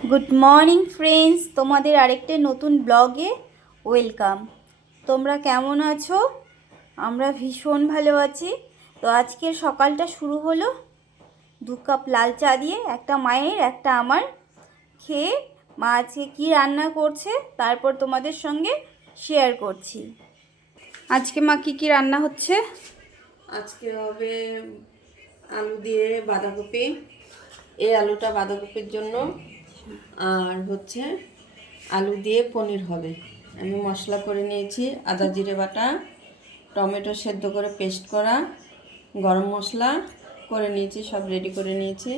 Good morning friends, তোমাদের আরেকটা নতুন ব্লগে ওয়েলকাম। তোমরা কেমন আছো? আমরা ভীষণ ভালো আছি। তো আজকের সকালটা শুরু হলো 2 কাপ লাল চা দিয়ে, একটা মায়ের একটা আমার। খেয়ে মা আজকে কী রান্না করছে তারপর তোমাদের সঙ্গে শেয়ার করছি। আজকে মা কী রান্না হচ্ছে? আজকে হবে আলু দিয়ে বাঁধাকপি। এই আলুটা বাঁধাকপির জন্য, আর হচ্ছে আলু দিয়ে পনির হবে। আমি মশলা করে নিয়েছি, আদা জিরে বাটা, টমেটো সেদ্ধ করে পেস্ট করা, গরম মশলা করে নিয়েছি, সব রেডি করে নিয়েছি।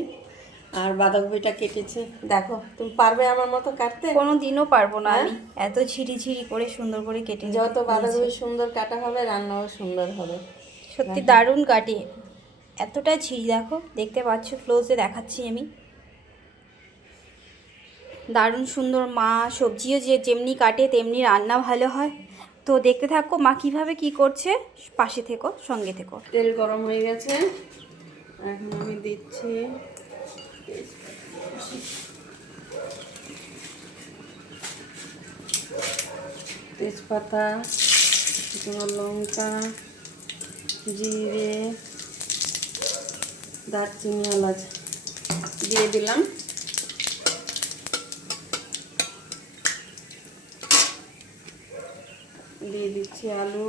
আর বাঁধাকপিটা কেটেছি, দেখো তুমি পারবে আমার মতো কাটতে? কোনো দিনও পারবো না হ্যাঁ? আমি, এত ঝিরি করে সুন্দর করে কেটে যত নিয়েছি। বাঁধাকপি সুন্দর কাটা হবে রান্নাও সুন্দর হবে। সত্যি দারুণ কাটে, এতটা ছিঁড়ি দেখো, দেখতে পাচ্ছ, ক্লোজে দেখাচ্ছি আমি। দারুণ সুন্দর, মা সবজিও যেমনি কাটে তেমনি রান্না ভালো হয়। তো দেখতে থাকো মা কীভাবে কী করছে, পাশে থেকো, সঙ্গে থেকো। তেল গরম হয়ে গেছে, এখন আমি দিচ্ছি তেজপাতা, শুকনো লঙ্কা, জিরে, দারচিনি, এলাচ দিয়ে দিলাম। দিয়ে দিচ্ছি আলু।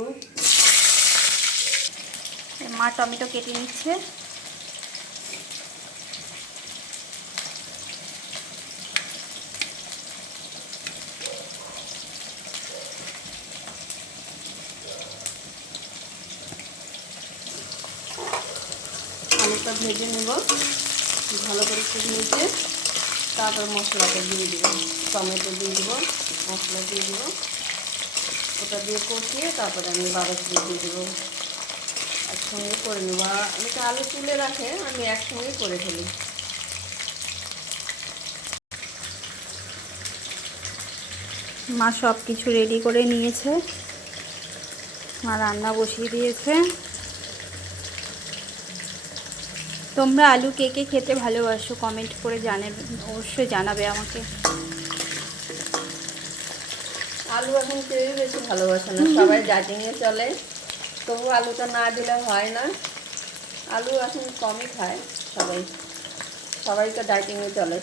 মা টমেটো কেটে নিচ্ছে। আলুটা ভেজে নেব ভালো করে, খুব নিচে। তারপর মশলাটা দিয়ে দেবো, টমেটো দিয়ে দেবো, মশলা দিয়ে দেবো, ওটা দিয়ে কষিয়ে তারপরে আমি বাঁধাকপি দিয়ে দেবো। একসঙ্গে করে নেবো। আমি তো আলু তুলে রাখে, আমি একসঙ্গে করে ফেলি। মা সব কিছু রেডি করে নিয়েছে, মা রান্না বসিয়ে দিয়েছে। তোমরা আলু কে কে খেতে ভালোবাসো কমেন্ট করে অবশ্যই জানাবে আমাকে। আলু এখন কেউ বেশি ভালোবাসে না, সবাই ডাইটিংয়ে চলে, তবু আলুটা না দিলে হয় না। আলু এখন কমই খায় সবাই তো ডাইটিংয়ে চলে।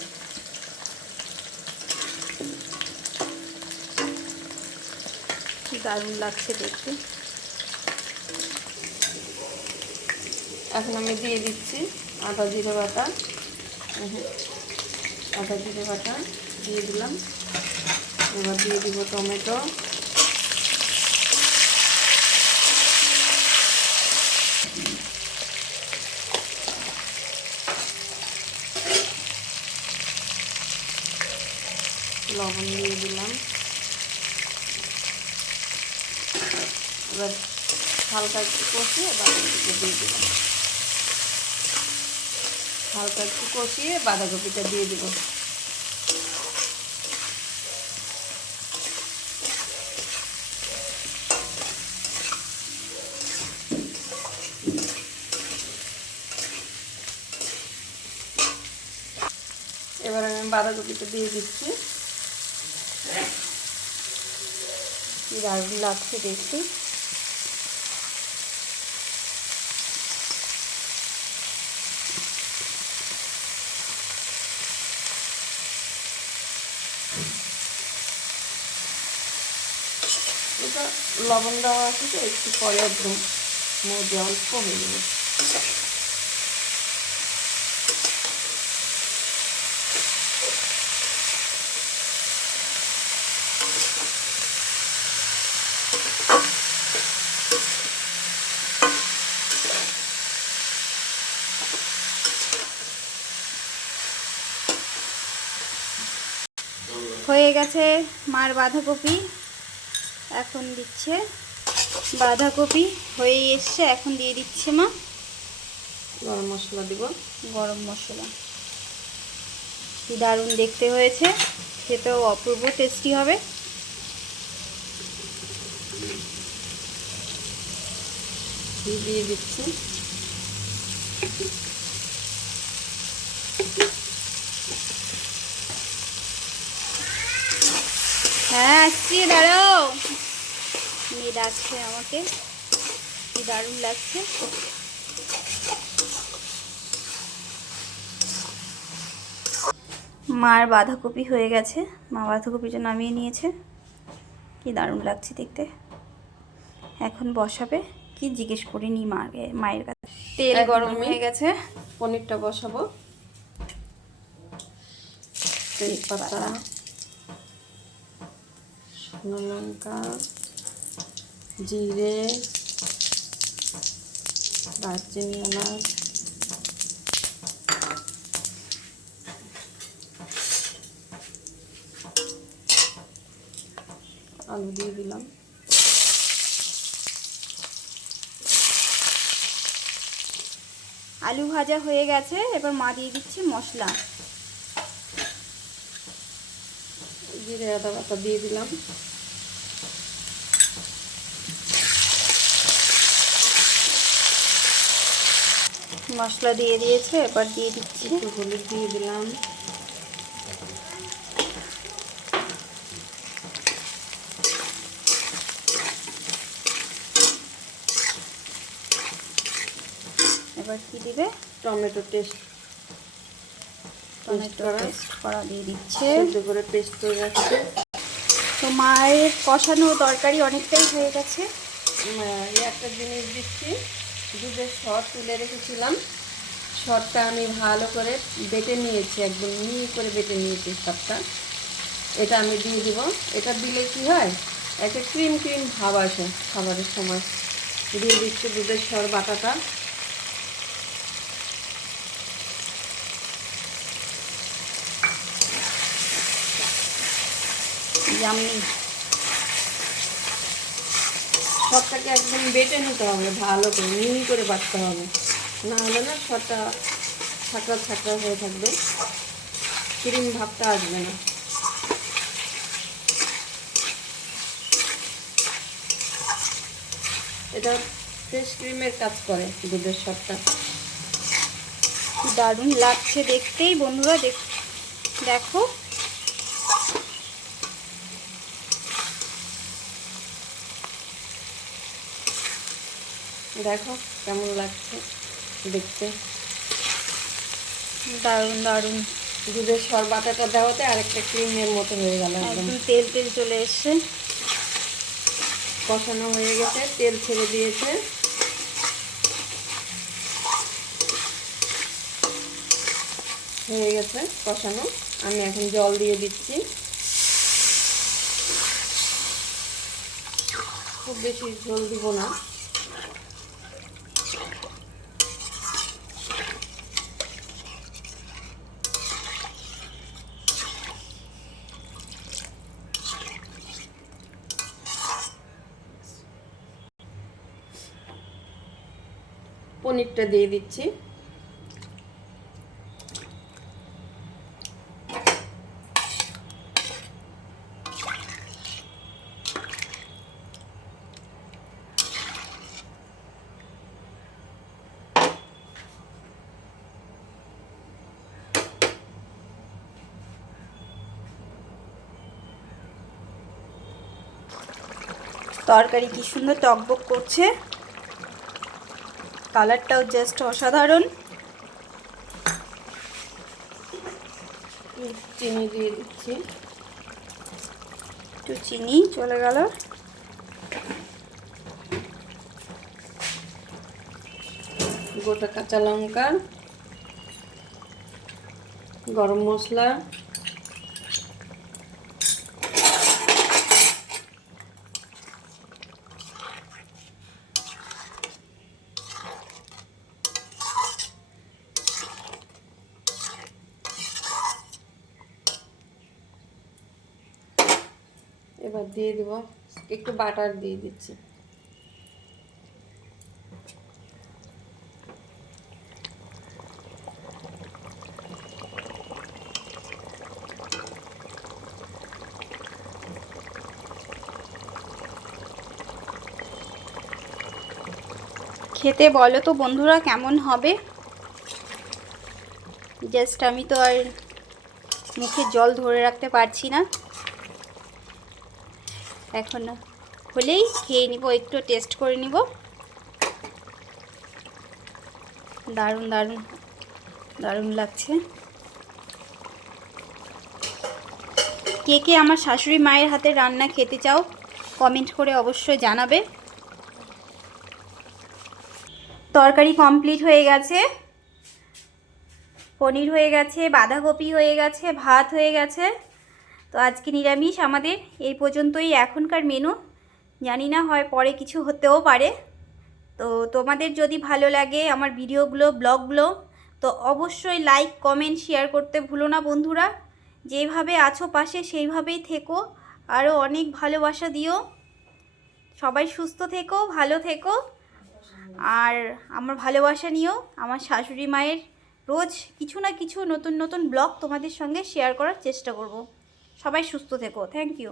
দারুণ লাগছে দেখতে। এখন আমি দিয়ে দিচ্ছি আদা জিরে বাটা। আদা জিরে বাটা দিয়ে দিলাম। এবার দিয়ে দিব টমেটো, লবণ দিয়ে দিলাম। এবার হালকা একটু কষিয়ে বাঁধাকপিটা দিয়ে দিলাম। হালকা একটু কষিয়ে বাঁধাকপিটা দিয়ে দিব। এবার আমি বাঁধাকপিটা দিয়ে দিচ্ছি। কি দারুণ লাগছে দেখতে। এটা লবণ দেওয়া আছে তো, একটু পরে একদম মধ্যে অল্প হয়ে যাবে। হয়ে গেছে মার বাঁধাকপি, এখন দিচ্ছে। বাঁধাকপি হয়ে এসছে, এখন দিয়ে দিচ্ছে মা গরম মশলা দিব। গরম মশলা। কি দারুণ দেখতে হয়েছে, খেতেও অপূর্ব টেস্টি হবে। দিয়ে দিচ্ছি। হ্যাঁ আসছি, দাঁড়াও। মেয়ে ডাকছে আমাকে, কি দারুণ লাগছে। মার বাঁধাকপি হয়ে গেছে, মা বাঁধাকপিটা নামিয়ে নিয়েছে, কি দারুণ লাগছে দেখতে। এখন বসাবে কি জিজ্ঞেস করিনি মায়ের কাছে। তেল এখন গরম আমি হয়ে গেছে, পনিরটা বসাবো। তেজপাতা, শুকনো লঙ্কা, জিরে, দারচিনি, এলাচ, আলু দিয়ে দিলাম। আলু ভাজা হয়ে গেছে, এবার মা দিয়ে দিচ্ছি মশলা। জিরে আদা বাটা দিয়ে দিলাম। মশলা দিয়ে দিয়েছে, এবার দিয়ে দিচ্ছি একটু হলুদ দিয়ে দিলাম। এবার কি দিবে, টমেটো পেস্ট করা দিয়ে দিচ্ছে। সেদ্ধ করে পেস্ট করে রাখছে। তো মায়ের কষানো তরকারি অনেকটাই হয়ে গেছে। একটা জিনিস দিচ্ছি, দুধের সর তুলে রেখেছিলাম, সরটা আমি ভালো করে বেটে নিয়েছি, একদম মিহি করে বেটে নিয়েছি সরটা। এটা আমি দিয়ে দিব। এটা দিলে কি হয়, একটা ক্রিম ক্রিম ভাব আসে খাবারের সময়। দিয়ে দিচ্ছি দুধের সর বাটাটা। ইয়াম্মি। সরটাকে একদম বেটে নিতে হবে, ভালো করে মিহি করে বাটতে হবে, না হলে না সরটা ছাকড়া ছাকড়া হয়ে থাকবে, ক্রিম ভাবটা আসবে না। এটা ফ্রেশ ক্রিমের কাজ করে দুধের সরটা। দারুণ লাগছে দেখতেই বন্ধুরা, দেখো। দেখো কেমন লাগছে দেখতে, দারুণ দারুণ। দুধের সর বাটাটা দেওয়াতে আরেকটা ক্রিমের মতো হয়ে গেল, একদম একদম তেল তেল চলে এসছে। কষানো হয়ে গেছে, তেল ছেড়ে দিয়েছে। হয়ে গেছে কষানো, আমি এখন জল দিয়ে দিচ্ছি। খুব বেশি ঝোল দিব না। পনিরটা দিয়ে দিচ্ছি। তরকারি কি সুন্দর টকবক করছে, কালারটাও জাস্ট অসাধারণ। চিনি দিয়ে দিচ্ছি। একটু চিনি চলে গেল। গোটা কাঁচা লঙ্কা, গরম মশলা, এবার দিয়ে দেব একটু বাটার দিয়ে দিচ্ছি। খেতে বলো তো বন্ধুরা কেমন হবে। জাস্ট আমি তো আর মুখে জল ধরে রাখতে পারছি না। এখন হলেই খেয়ে নিব, একটু টেস্ট করে নিব। দারুণ দারুণ দারুণ লাগছে। কে কে আমার শাশুড়ি মায়ের হাতে রান্না খেতে চাও কমেন্ট করে অবশ্যই জানাবে। তরকারি কমপ্লিট হয়ে গেছে, পনির হয়ে গেছে, বাঁধাকপি হয়ে গেছে, ভাত হয়ে গেছে। তো আজকে নিরামিষ আমাদের, এই পর্যন্তই এখনকার মেনু। জানি না হয় পরে কিছু হতেও পারে। তো তোমাদের যদি ভালো লাগে আমার ভিডিওগুলো, ব্লগগুলো, তো অবশ্যই লাইক কমেন্ট শেয়ার করতে ভুলো না বন্ধুরা। যেভাবে আছো পাশে সেইভাবেই থেকো, আরও অনেক ভালোবাসা দিও। সবাই সুস্থ থেকো, ভালো থেকো, আর আমার ভালোবাসা নিও। আমার শাশুড়ি মায়ের রোজ কিছু না কিছু নতুন নতুন ব্লগ তোমাদের সঙ্গে শেয়ার করার চেষ্টা করব। সবাই সুস্থ থেকো। Thank you.